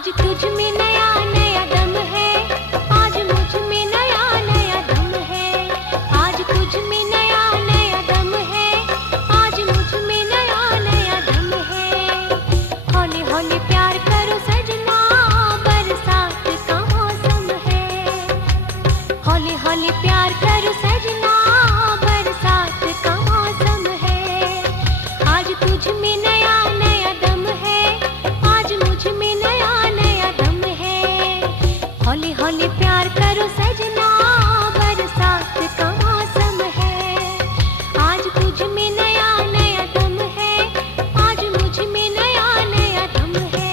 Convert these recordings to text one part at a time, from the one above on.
आज तुझ में नया नया दम है, आज मुझ में नया नया दम है। आज तुझ में नया नया दम है, आज मुझ में नया नया दम है। हौले हौले प्यार करो सजना, बरसात का मौसम है। हौले हौले प्यार करो सजना, बरसात का मौसम है। आज तुझ में नया नया दम है, आज मुझ में नया नया दम है। हौले हौले प्यार करो सजना, बरसात का मौसम है। आज तुझ में नया नया दम है, आज मुझ में नया नया दम है।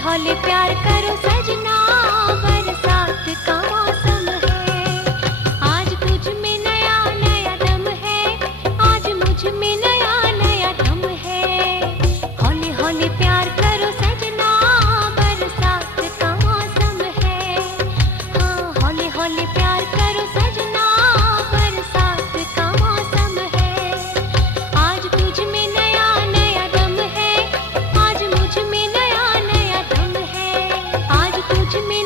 हौले प्यार करो सजना, बरसात का मौसम है। आज तुझ में नया नया दम है, आज मुझ में नया नया दम है। हौले हौले प्यार करो सजना, बरसात का मौसम है। हाँ, हौले हौले प्यार करो सजना, बरसात का मौसम है। आज तुझ में नया नया दम है, आज मुझ में नया नया दम है। आज तुझ में